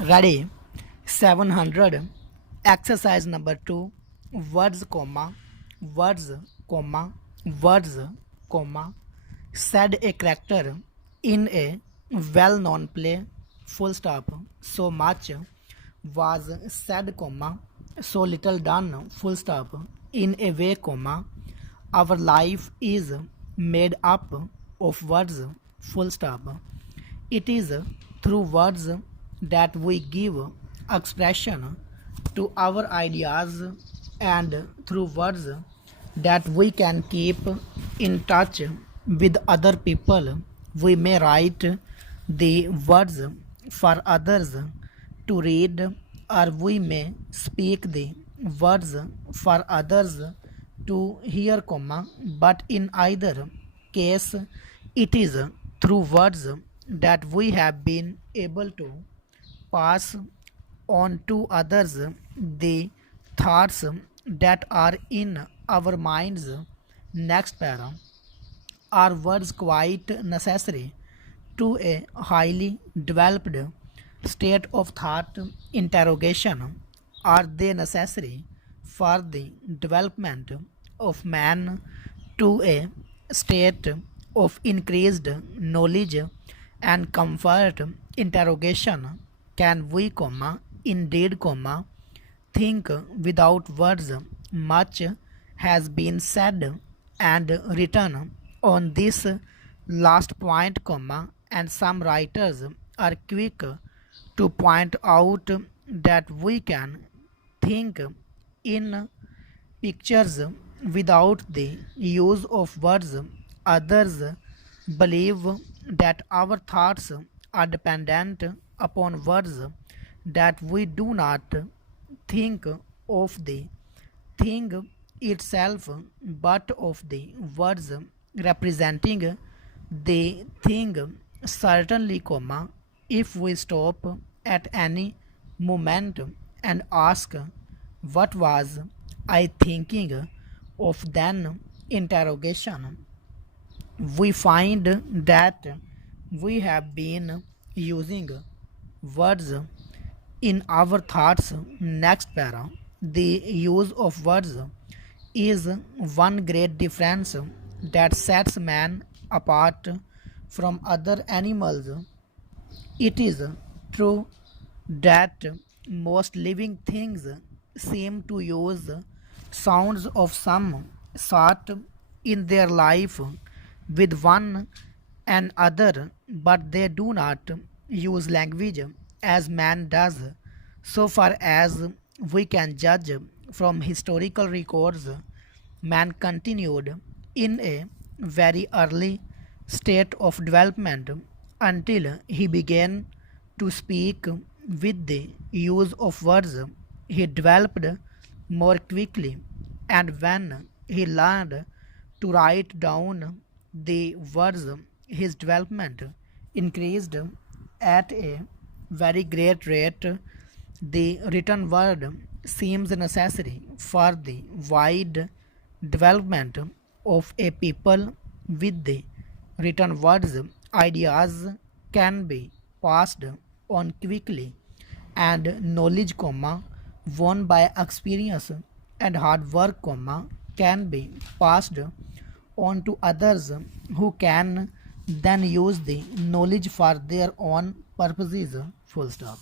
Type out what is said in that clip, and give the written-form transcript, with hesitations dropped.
Ready? 700. Exercise number 2. Words, comma, words, comma, words, comma. Said a character in a well-known play. Full stop. So much was said, comma, so little done. Full stop. In a way, comma, our life is made up of words. Full stop. It is through words that we give expression to our ideas, and through words that we can keep in touch with other people. We may write the words for others to read, or we may speak the words for others to hear, comma, but in either case, it is through words that we have been able to pass on to others the thoughts that are in our minds. Next para. Are words quite necessary to a highly developed state of thought? Interrogation. Are they necessary for the development of man to a state of increased knowledge and comfort? Interrogation. Can we, comma, indeed, comma, think without words? Much has been said and written on this last point, comma, and some writers are quick to point out that we can think in pictures without the use of words. Others believe that our thoughts are dependent upon words, that we do not think of the thing itself but of the words representing the thing. Certainly, comma, if we stop at any moment and ask what was I thinking of then? Interrogation, we find that we have been using words in our thoughts. Next para. The use of words is one great difference that sets man apart from other animals. It is true that most living things seem to use sounds of some sort in their life with one another, but they do not use language as man does. So far as we can judge from historical records, man continued in a very early state of development until he began to speak with the use of words. He developed more quickly, and when he learned to write down the words, his development increased at a very great rate. The written word seems necessary for the wide development of a people. With the written words, ideas can be passed on quickly, and knowledge, comma, won by experience and hard work, comma, can be passed on to others who can then use the knowledge for their own purposes. Full stop.